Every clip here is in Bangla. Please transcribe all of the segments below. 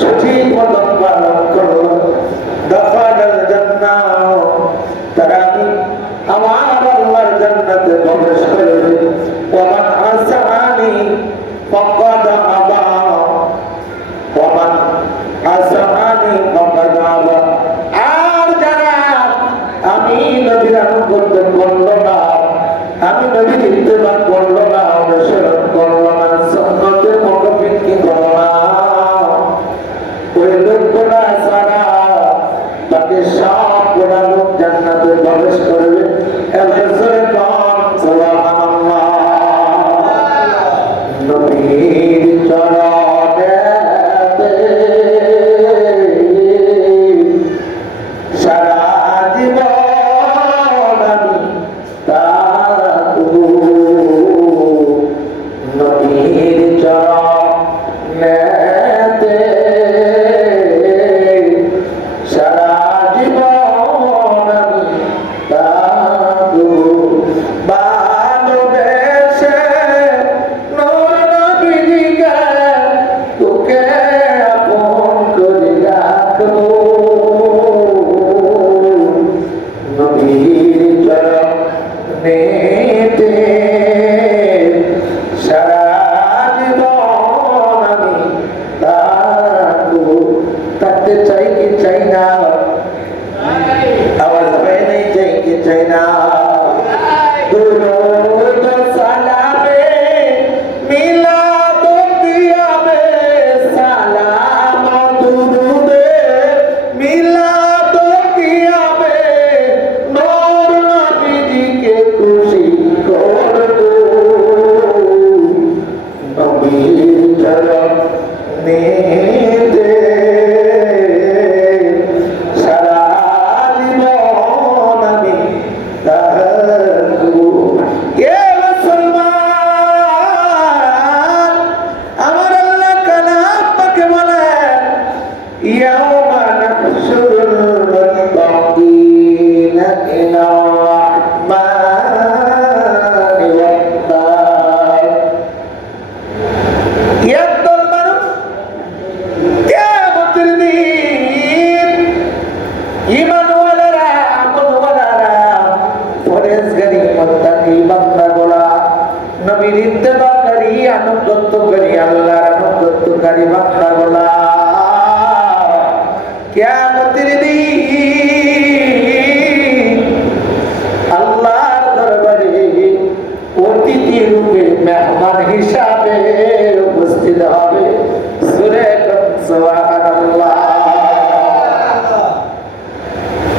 সঠিক ওই লোকগুলা ছাড়া বাকি সবগুলা লোক জান্নাতে প্রবেশ করবে। এবার জোরে কম সুবহানাল্লাহ। নবীর চরণেতে সারা জীবন আমি তাকবো। নবীর চরণেতে সারা জীবন আমি তাকবো। ভালোবেসে নূর নবীকে তোকে আপন করে রাখবো। নবীর চরণেতে সারা জীবন আমি তাকবো। থাকতে চাই কি চাই না? আওয়াজ হয় নাই, চাই কি চাই না? দুরূদ সালামে মিলাদ দিয়াবে, সালাম দুরূদে মিলাদ দিয়াবে, নূর নবীজিকে খুশি করবো। নবীর চরণেতে সারা জীবন আমি তাকবো। এ মুসলমান, আমার আল্লাহ কালাম পাকে বলেন, ইয়াউমা নাহশুরুল মুত্তাকিনা ইলা রাহমানি ওয়াদ্দার। একদল মানুষ কিয়ামতের দিন ঈমানওয়ালারা, আমলওয়ালারা, পরেজগারি, মুত্তাকি বান্দাগুলা, নবীর ইত্তেবাকারী, আনুগত্যকারী, আল্লাহর আনুগত্যকারী বান্দাগুলা কিয়ামতের দিন আল্লাহর দরবারে অতিথি রূপে মেহমান হিসাবে উপস্থিত হবে। সূরা সুবহানাল্লাহ।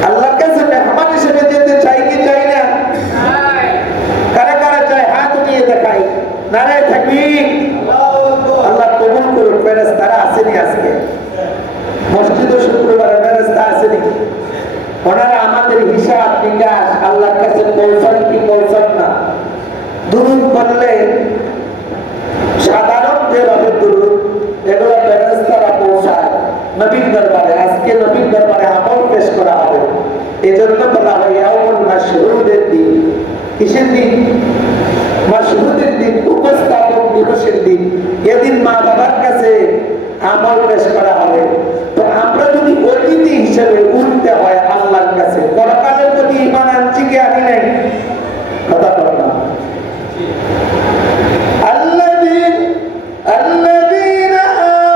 আল্লাহর কাছে মেহমান হিসেবে যেতে চাই কি চাই না? কারা কারা চাই হাত উঠিয়ে দেখাই। নারায়ে তাকবীর। আল্লাহ কবুল করুন। ফেরেশতারা আসেনি আজকে মসজিদে, শুক্রবারে ফেরেশতা আসেনি। ওনারা আমাদের হিসাব নিকাশ আল্লাহর কাছে পৌঁছান কি পৌঁছান না? দুরূদ পড়লে সাধারণ যেভাবে দুরূদ, এগুলো ফেরেশতারা পৌঁছায় নবীর দরবারে। আজকে নবীর দরবারে আমল পেশ করা হবে। এজন্য বলা হয় ইয়াউমুল মাশহুদের দিন। কিসের দিন? মাশহুদের দিন, উপস্থাপক দিবসের দিন। এদিন মা বাবার কাছে আমল পেশ করা হবে। তো আমরা যদি অতিথি হিসেবে উঠতে হয় আল্লাহর কাছে, পরকালের প্রতি ঈমান আনছি কি আনি নাই? কথা বলো না। الذين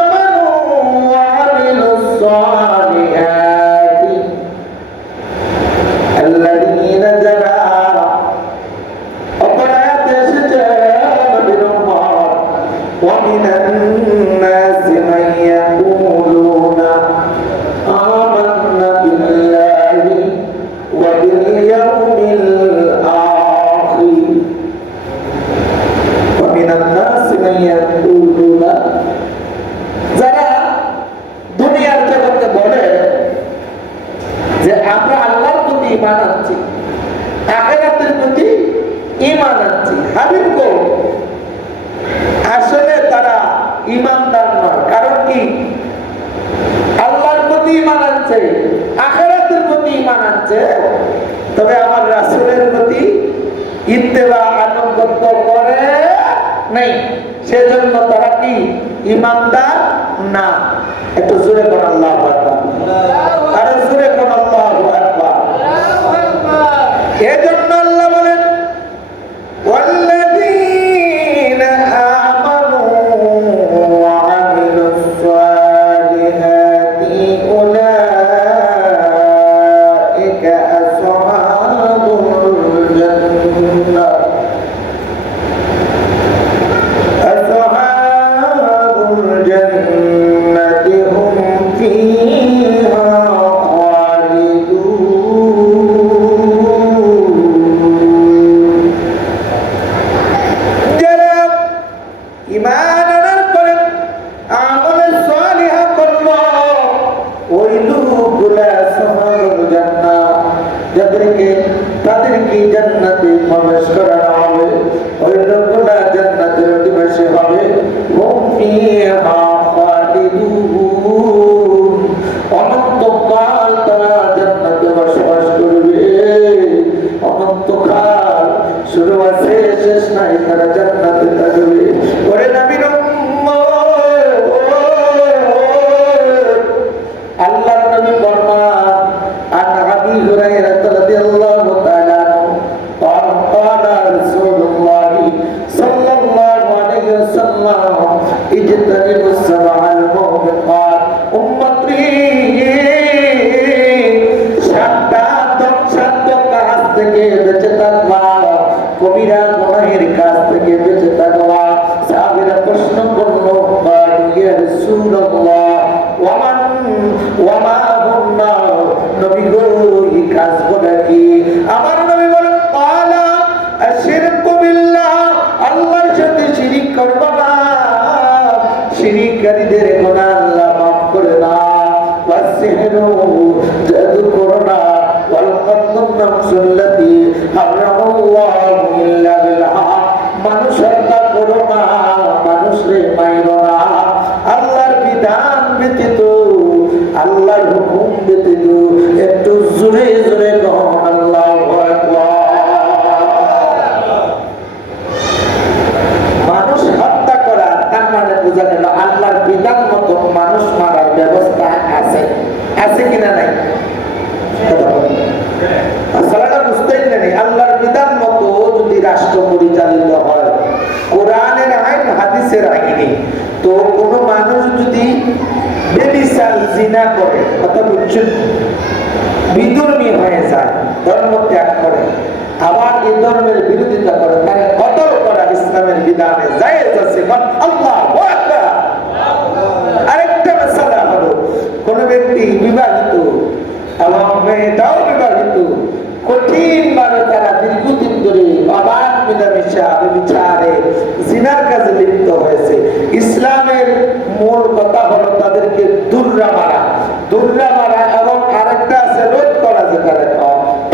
آمنوا وعملوا الصالحات الذين যারা অপরাধ এসেছে ومن الناس من يقولون آمنا بالله وباليوم الآخر ومن الناس من يقولون, যারা দুনিয়ার জগতে বলে যে আমরা আল্লাহর প্রতি ঈমান আনছি, আখিরাতের প্রতি ঈমান আনছি। হাবিব গো, আসলে তারা ঈমানদার নয়। কারণ কি? আল্লাহর প্রতি ঈমান আনছে, আখিরাতের প্রতি ঈমান আনছে, তবে আমার রাসূলের প্রতি ইত্তেবা আনুগত্য করে নাই। সেজন্য তারা কি ঈমানদার না। একটু জোরে বল আল্লাহু আকবার। আরে জোরে বল আল্লাহু আকবার। এজন্য আল্লাহ বলেন ওয়াল্লাযীনা আমানু ওয়া আমিলুস সালিহাতি উলাইকা আসহাবুল জান্নাহ হুম ওই লোকগুলা সাহাবাল জান্নাত, যাদেরকে তাদেরকে জান্নাতে প্রবেশ করানো হবে, ওই লোকগুলা জান্নাতের অধিবাসী হবে। হুম ফিহা খালিদুন, অনন্তকাল তারা জান্নাতে বসবাস করবে। অনন্তকাল, শুরু আছে শেষ নাই, তারা জান্নাতে থাকবে। ওরে নবীর আল্লাহর নবী ফরমান, আন আবি হুরায়রা রাদিয়াল্লাহু তাআলা قال قال رسول الله صلى الله عليه وسلم اجتنبوا السبع الموبقات উম্মতি সাত কাজ থেকে বেঁচে থাকবা, কবিরা গুনাহের কাজ থেকে বেঁচে থাকবা। সাহাবীরা প্রশ্ন করলো, ইয়া রাসূলুল্লাহ ওয়ামা হুন্না, নবী গো এই কাজগুলো কি? আমার নবী বলেন, ক্বালা আশরিকু বিল্লাহ, আল্লাহর সাথে শিরিক করবা না, শিরিককারীদের গুনাহ আল্লাহ মাফ করে না। ওয়াসিহরু, জাদু করো না। ওয়াল কতলুন নাফসুল্লাতী হারামাল্লাহু ইল্লা বিল হক, মানুষ হত্যা করো না, মানুষরে মাইরো না। আল্লাহর বিধান ব্যতীত, আল্লাহর হুকুম ব্যতীত, একটু জোরে জোরে কও আল্লাহু আকবার। মানুষ হত্যা করা তার মানে বোঝা গেল আল্লাহর বিধান মতো মানুষ মারার ব্যবস্থা আছে, আছে কিনা নাই? আসলে বুঝতেই নেই। আল্লাহর বিধান মতো যদি রাষ্ট্র পরিচালিত হয়, কোরআনের আইন হাদিসের আইনে, তো কোন মানুষ যদি বেবিচার জিনা করে, কথা বুঝছেন, বিধর্মী হয়ে যায়, ধর্ম ত্যাগ করে, আবার এই ধর্মের বিরোধিতা করে, তাকে কতল করা ইসলামের বিধানে জায়েজ আছে। আল্লাহু আকবার। আরেকটা মাসালা হলো, কোন ব্যক্তি বিবাহিত এবং মেয়েটাও বিবাহিত, কঠিন ভাবে তারা দীর্ঘদিন ধরে অবাধ মিলামেশা বিচারে জিনার কাজে লিপ্ত হয়েছে। ইসলামের মূল কথা হলো তাদেরকে দুর্রা মারা, দুর্রা মারা, এবং আরেকটা আছে রোধ করা, যেটা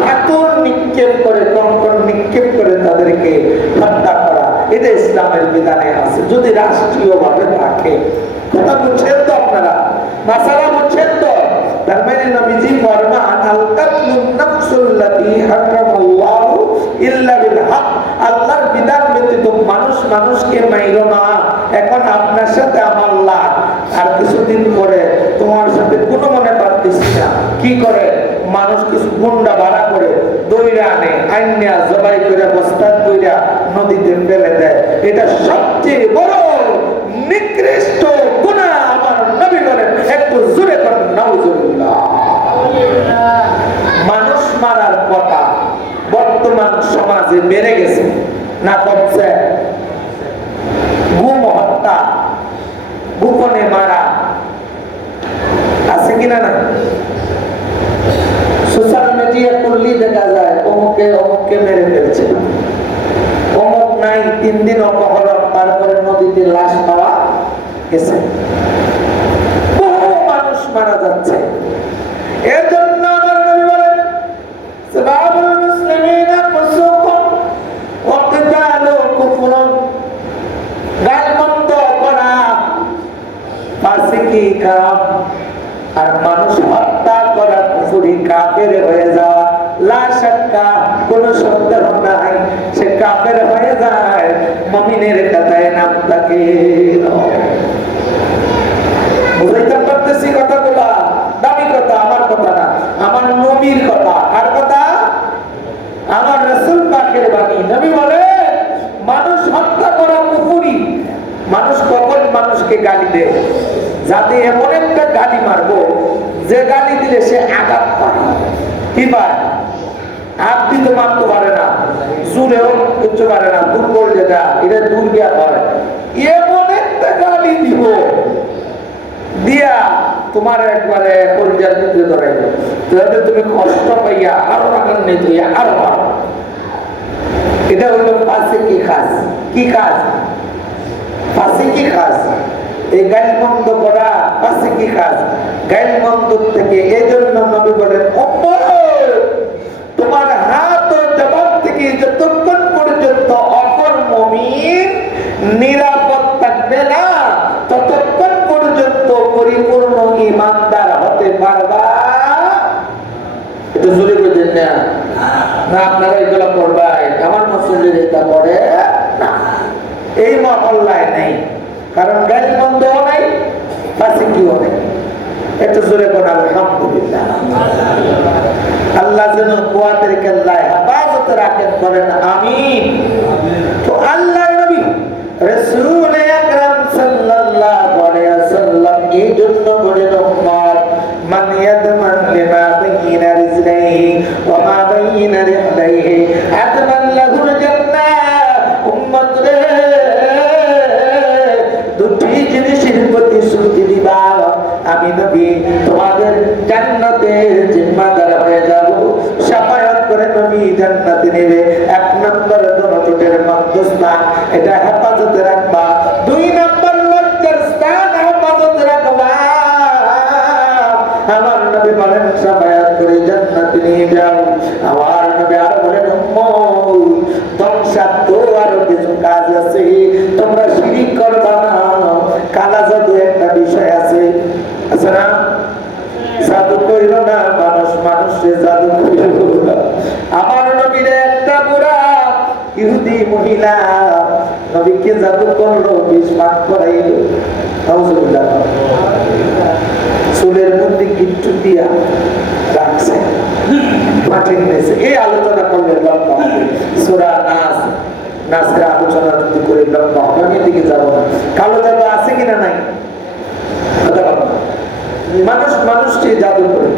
পাথর নিক্ষেপ করে, কঙ্কর নিক্ষেপ করে তাদেরকে হত্যা করা। এটা ইসলামের বিধানে আছে, যদি রাষ্ট্রীয় ভাবে থাকে। কথা বুঝছেন তো আপনারা? মাসালা বুঝছেন তো? তার মানে নবীজি ফরমান, আল কাতলুন নাফসুল্লাতী হারামাল্লাহু ইল্লা বিল হক, আল্লাহর বিধান ব্যতীত মানুষ মানুষকে মাইরো না। এখন আপনার সাথে আমার লাগ, আর কিছুদিন পরে তোমার সাথে কোনো মনে পারতেছি না, কি করে মানুষ কিছু গুন্ডা ভাড়া করে দইরা আনে, আইনা জবাই করে বস্তার দইরা নদীতে ফেলে দেয়। এটা সবচেয়ে বড় নিকৃষ্ট গুনাহ। আমার নবী বলেন, একটু জোরে করেন নাউজুবিল্লাহ। মানুষ মারার কথা বর্তমান সমাজে বেড়ে গেছে না কমছে? গুম হত্যা, গোপনে মারা আছে কিনা না? সোশ্যাল মিডিয়া করলেই দেখা যায় অমুকে অমুককে মেরে ফেলছে, অমুক নাই 3 দিন অপহরণ, তারপরে নদীতে লাশ পাওয়া গেছে। বহু মানুষ মারা যাচ্ছে। এর জন্য আমার নবী বলেন, সাবাবুল মুসলিমিনা ফুসুকুন ওয়া কিতালু কুফরুন, গালমন্দ করা ফাসিকি কাম, আর মানুষ হত্যা করা কুফরি, কাফের হয়ে যাওয়া। লা শাক্কা, কোন সন্দেহ নাই, সে কাফের হয়ে যায়, মুমিনের কথায় নাম থাকে। বুঝাইতে পারতেছি কথাগুলা? দামি কথা, আমার কথা না, আমার নবীর কথা। আর কথা আমার রাসূল পাকের বাণী। নবী বলে, মানুষ হত্যা করা কুফরি। মানুষ কখন মানুষকে গালি দেয়? যাতে এমন একটা গালি মারবো যে গালি দিলে সে আঘাত পায়। কি পায়? হাত দিতে মারতে পারে না, জোরেও করতে পারে না, দুর্বল যেটা, এটা দুর্গা হয়। এমন একটা গালি দিব, দিয়া তোমার একবারে কলিজার মধ্যে ধরাইল, তাহলে তুমি কষ্ট পাইয়া আরো রাগান্বিত হইয়া আরো মারো। এটা হইল ফাসিকি কাজ। কি কাজ? ফাসিকি কাজ। এই গাইল মন্দ করা আছে কি কাজ? গাইল মন্দ থেকে এই জন্য নবী বলেন, তোমার হাত ও জবান থেকে যতক্ষণ পর্যন্ত অপর মুমিন নিরাপদ থাকবে না, ততক্ষণ পর্যন্ত পরিপূর্ণ ঈমানদার হতে পারবা। এটা জোরে বলেন না, না আপনারা এগুলো পড়বেন, আমার মুসল্লির এটা পড়ে না, এই মহল্লায় নেই। কারণ গাইল মন্দও নাই, ফাসিকিও নাই। এটা জোরে বলেন আলহামদুলিল্লাহ। আল্লাহ যেন কুয়াতের কেল্লায় হেফাজত রাখেন, বলেন আমিন। তো আল্লাহর নবী রাসূল আকরাম সাল্লাল্লাহু আলাইহি ওয়াসাল্লাম এই জন্য বলেন, উম্মত মান ইয়াদমান লিমা বাইনা রিজলাইহি ওয়া মা বাইনা রিহলাইহি আদমান লাহুল জান্নাহ। উম্মত রে, দুটি জিনিসের প্রতিশ্রুতি দিবা, আমি নবী তোমাদের জান্নাতের জিম্মাদার হয়ে যাব। শাফায়াত করে নবী জান্নাতে নেবে। এক নম্বর দোনোটের মধ্যস্থান, এটা হেফাজতে রাখবা। দুই নম্বর লজ্জার স্থান হেফাজতে রাখবা। আমার নবী বলেন শাফায়াত করে জান্নাতে নিয়ে যাও। আমার নবী আর বলেন, উম্মত ধ্বংসাত্মক আরো কিছু কাজ আছে, তোমরা শিরিক করবা না। কালা জাদু একটা বিষয় আছে, আছে না? জাদু কইল না, মানুষ মানুষে জাদু কইল না। আমার নবীর একটা বুড়া ইহুদি মহিলা নবীকে জাদু করলো, বিষ পান করাইল। নাউজুবিল্লাহ। চুলের মধ্যে গিট্টু দিয়া রাখছে, মাটির নিচে। এই আলোচনা করলে লম্বা হবে। সূরা নাসের আলোচনা যদি করে লম্বা হবে, আমি এদিকে যাবো না। কালো জাদু আছে কিনা নাই? মানুষ মানুষকে জাদু করে,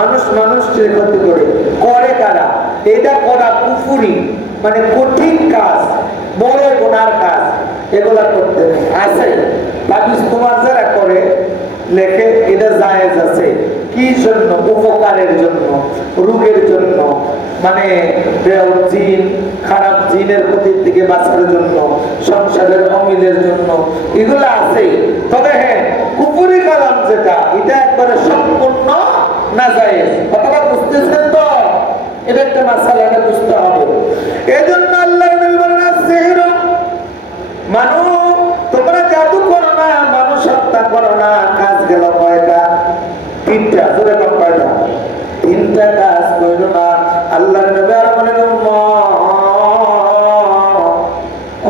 মানুষ মানুষকে ক্ষতি করে। করে কারা? এটা করা কুফরি, মানে কঠিন কাজ, বড় গুনার কাজ। এগুলা করতে নেই। আছে তাবিজ তোমার যারা করে লেখে, এটা জায়েজ আছে। কি জন্য? উপকারের জন্য, রোগের জন্য, মানে জিন, খারাপ জিনের ক্ষতির থেকে বাঁচার জন্য, সংসারের অমিলের জন্য, এগুলো আছে। তবে হ্যাঁ, কুফরি কালাম যেটা, এটা একবারে সম্পূর্ণ নাজায়েজ। কথাটা বুঝতেছেন তো? এটা একটা মাসালা, এটা বুঝতে হবে। এই জন্য আল্লাহর নবী বলেন, সিহর, মানুষ তোমরা জাদু করো না, মানুষ হত্যা করো না। কাজ গেল কয়টা? তিনটা। জোরে কম কয়টা? তিনটা কাজ করো না। আল্লাহর নবী আর বলেন,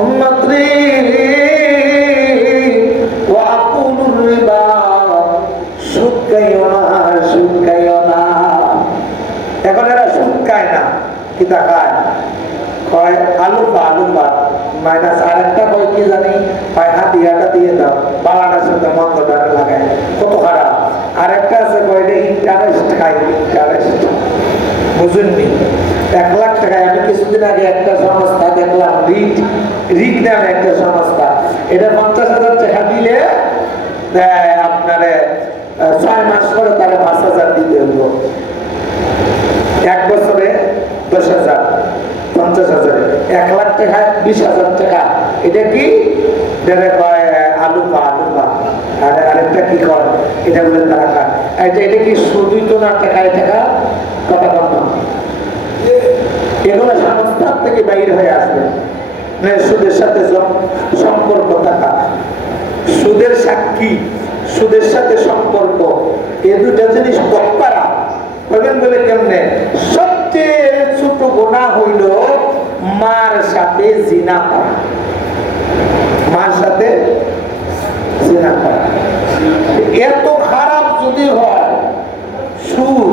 উম্মত রে, ওয়া আকুলুর রিবা, সুদ খাইও না, সুদ খাইও না। এখন এরা সুদ খায় না, কি তা খায়? কয় আলু মাইনাস আরেকটা কয় কি জানি, হাতিয়াটা দিয়ে দাও, বালাটার সাথে মন্দটা লাগায়, কত খারাপ। আরেকটা আছে কয় ইন্টারেস্ট খাই, ইন্টারেস্ট। বুঝুননি? 1 লাখ টাকায় আমি কিছুদিন আগে একটা সংস্থা দেখলাম, রিট নামে একটা সংস্থা। এটা 50,000 টাকা দিলে আপনার 6 মাস পরে তারা 5,000 দিতে হলো। 1 বছরে 10,000, 50,000, 1 লাখ টাকা 20,000 টাকা। এটা কি? আলু পা। আর আরেকটা কি করে? এটা বলে তারা খায়। এটা কি সুদিত না টাকায় টাকা? কথা কথা এগুলো সংস্থার থেকে বাইর হয়ে আসবে। সুদের সাথে সম্পর্ক থাকা, সুদের সাক্ষী, সুদের সাথে সম্পর্ক, এই দুটা জিনিস করা বলবেন বলে কেমনে? সবচেয়ে ছোট গুনাহ হইল মার সাথে জিনা করা। মার সাথে জিনা করা এত খারাপ যদি হয়, সুদ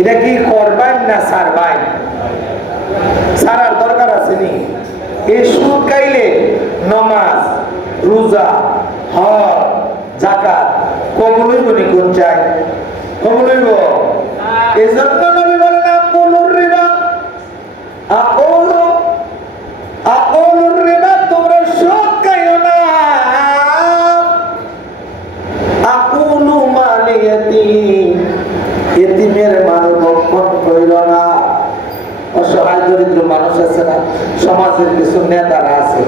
এটা কি করবেন না ছাড়বেন? ছাড়ার দরকার আছে নি? এই সুদ খাইলে নামাজ, রোজা, হজ, যাকাত কবুল হইব নি? কোন চাই? কবুল হইব? এই জন্য নবী বলেন, আকুলুর রিবা, আকুলুর রিবা, তোমরা সুদ খাইও না। আকুলু মাল ইয়াতীম, ইতিমের মাল ভক্ষণ কইরো না। অসহায় দরিদ্র মানুষ আছে না, সমাজের কিছু নেতারা আছে,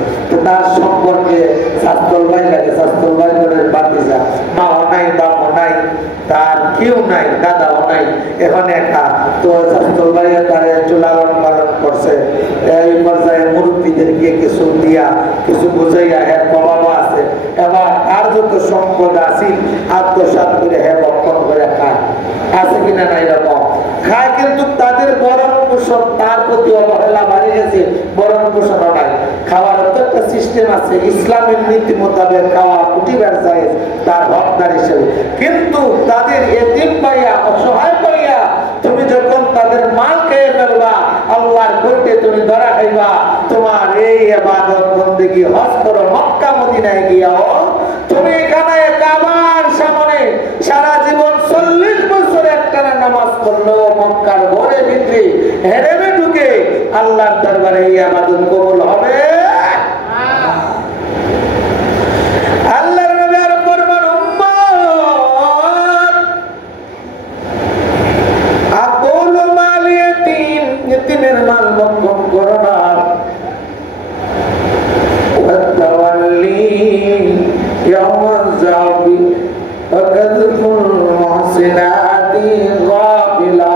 তার সম্পর্কে শাস্ত্রল ভাই লাগে, শাস্ত্রল ভাই তার কেউ নাই, দাদাও নাই, এখন একা। তো শাস্ত্র ভাইয়া তারা একটু লালন পালন করছে, এই পর্যায়ে মুরব্বীদেরকে কিছু দিয়া কিছু বুঝাইয়া হ্যাঁ বাবা আছে, এবার আর যত সম্পদ আছে আত্মসাৎ করে হ্যাঁ বক্ষণ করে খায়, আছে কিনা না এরকম খায়, কিন্তু তাদের বরণ পোষণ তার প্রতি অবহেলা বাড়ি গেছে, বরণ পোষণও নাই। খাওয়ার তো একটা সিস্টেম আছে, ইসলামের নীতি মোতাবেক খাওয়া উঠিবার যায় তার হকদার হিসেবে, কিন্তু তাদের এতিম পাইয়া অসহায় পাইয়া তুমি যখন তাদের মাল খেয়ে ফেলবা, আল্লাহর করতে তুমি ধরা খাইবা, তোমার এই ইবাদত বন্দেগী হজ করো মক্কা মদিনায় গিয়াও তুমি কানায় কাবার সামনে সারা জীবন 40 বছর একটানা নামাজ পড়লো, মক্কার ঘরে ভিতরে হেরেমে ঢুকে আল্লাহর দরবারে এই ইবাদত কবুল হবে? আল্লাহর নবীর ফরমান উম্মত আকুলু মাল ইয়াতীম, ইতিমের মাল ভক্ষণ করো না, ওয়াতাওয়াল্লি ইয়াওমাজ যাবি ওয়াকাযফুল মুহসিনাতি গাফিলা।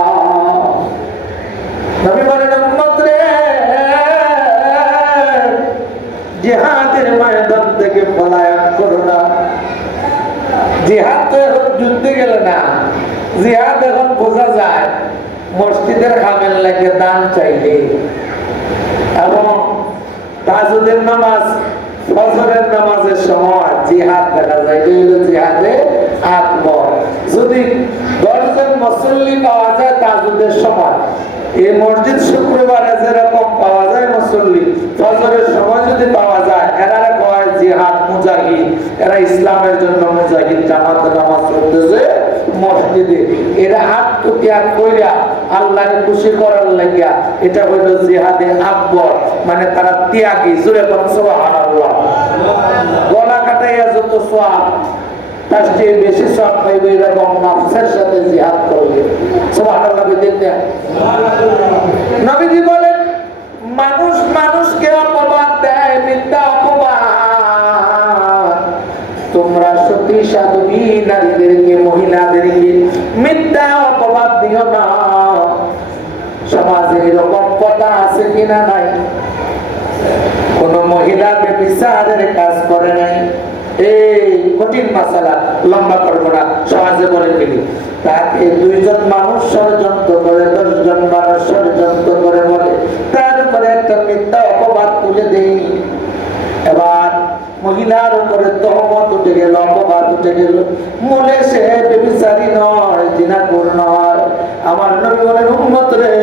নবী বলেন উম্মত রে, জিহাদের ময়দান থেকে পলায়ন করো না। জিহাদ তো এখন যুদ্ধে গেলে না, জিহাদ এখন বোঝা যায় মসজিদের খামের লাগে দান চাইলে, এবং তাহাজ্জুদের নামাজ ফজরের নামাজের সময় জিহাদ দেখা যায়, এই হলো জিহাদে আকবর। যদি 10 জন মুসল্লি পাওয়া যায় তাহাজ্জুদের সময়, এই মসজিদ শুক্রবারে যেরকম পাওয়া যায় মুসল্লি, ফজরের সময় যদি পাওয়া যায়, এরা কয় জিহাদ মুজাহিদ, এরা ইসলামের জন্য মুজাহিদ, জামাতে নামাজ পড়তেছে মসজিদে, এরা আত্মত্যাগ কইরা আল্লাহকে খুশি করার লাগিয়া, এটা হইল জিহাদে আকবর, মানে তারা ত্যাগী। জোরে বলেন সুবহানাল্লাহ। গলা কাটাইয়া যত সওয়াব তার চেয়ে বেশি সওয়াব পাইবে এরকম নফসের সাথে জিহাদ করবে। সুবহানাল্লাহ। দেখতে নবীজি বলেন মানুষ মানুষকে অপবাদ দেয়, মিথ্যা অপবাদ। তোমরা সতী সাধবী নারীদেরকে, মহিলাদেরকে মিথ্যা অপবাদ দিও না। সমাজে এরকম কথা আছে কিনা নাই? কোন মহিলা ব্যভিচারের কাজ করে নাই, এই কঠিন মাসালা লম্বা করবো না, সমাজে বলে ফেলি। তাকে 2 জন মানুষ ষড়যন্ত্র করে, 10 জন মানুষ ষড়যন্ত্র করে বলে, তার উপরে একটা মিথ্যা অপবাদ তুলে দেই, এবার মহিলার উপরে তহমত উঠে গেল, অপবাদ উঠে গেল, মূলে সে ব্যভিচারী নয়, জিনাকুর নয়। আমার নবী বলেন উম্মত রে,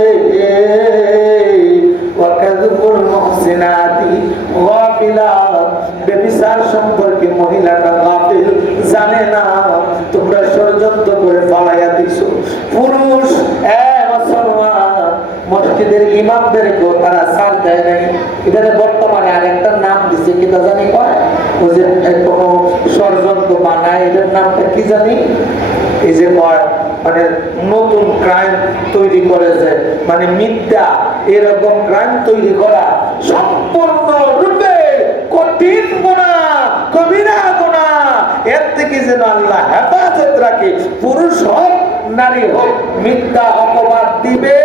ওয়াকাযফুল মুহসিনাতি গাফিলাত, ব্যভিচার সম্পর্কে মহিলাটা গাফিল, জানে না, তোমরা ষড়যন্ত্র করে পালাইয়া দিছো। পুরুষ মুসলমান মসজিদের ইমামদেরকেও তারা ছাড় দেয় নাই। এখানে বর্তমানে আরেকটা নাম দিচ্ছে, কি তা জানি কয়, ওই যে কোনো ষড়যন্ত্র বানায়, এটার নামটা কি জানি, এই যে কয় মানে নতুন ক্রাইম তৈরি করেছে, মানে মিথ্যা এরকম ক্রাইম তৈরি করা সম্পূর্ণ রূপে কঠিন গুনাহ, কবিরা গুনাহ। এর থেকে যেন আল্লাহ হেফাজত রাখে। পুরুষ হোক নারী হোক মিথ্যা অপবাদ দিবে,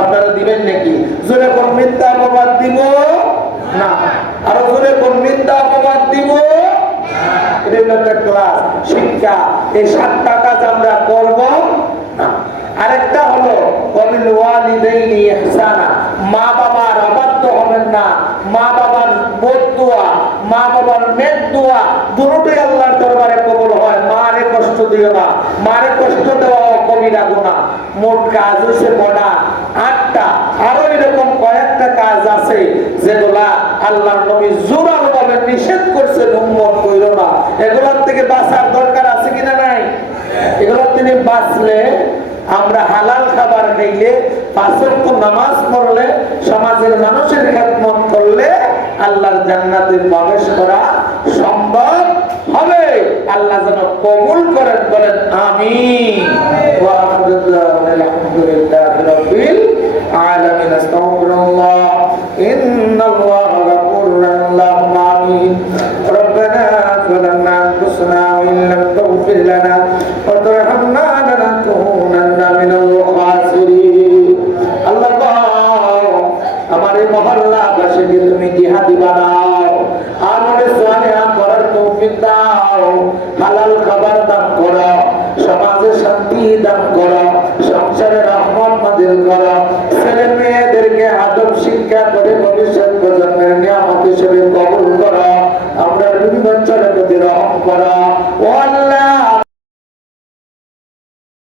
আপনারা দিবেন নাকি? জোরে কোন মিথ্যা অপবাদ দিব না, আরো জোরে কোন মিথ্যা অপবাদ দিব। এটা হলো একটা ক্লাস, শিক্ষা। এই 7টা কাজ আমরা করব না। আরেকটা হলো ওয়াবিল ওয়ালিদাইনি ইহসানা, মা বাবার অবাধ্য হবেন না। মা বাবার বদদুয়া, মা বাবার নেক দোয়া দুটোই আল্লাহর দরবারে কবুল হয়। মারে কষ্ট দিও না, মারে কষ্ট দেওয়া কবিরা গুনাহ। মোট কাজ হচ্ছে বড়া 8টা, আরো এরকম কয়েকটা কাজ আছে যেগুলা আল্লাহর নবী জোরালো ভাবে নিষেধ করছেন, উম্মত কইরো না। এগুলোর থেকে বাঁচার দরকার আছে কিনা নাই? এগুলোর থেকে বাঁচলে, আমরা হালাল খাবার খাইলে, 5 ওয়াক্ত নামাজ পড়লে, সমাজের মানুষের খেদমত করলে আল্লাহর জান্নাতে প্রবেশ করা সম্ভব হবে। আল্লাহ যেন কবুল করেন, বলেন আমিন। ওয়া আলহামদুলিল্লাহি রাব্বিল আলামিন। আস্তাগফিরুল্লাহ, ইন্নাল্লাহা গাফুরুর রাহিম। আমিন। রব্বানা যালামনা আনফুসানা ওয়া ইল্লাম তাগফির লানা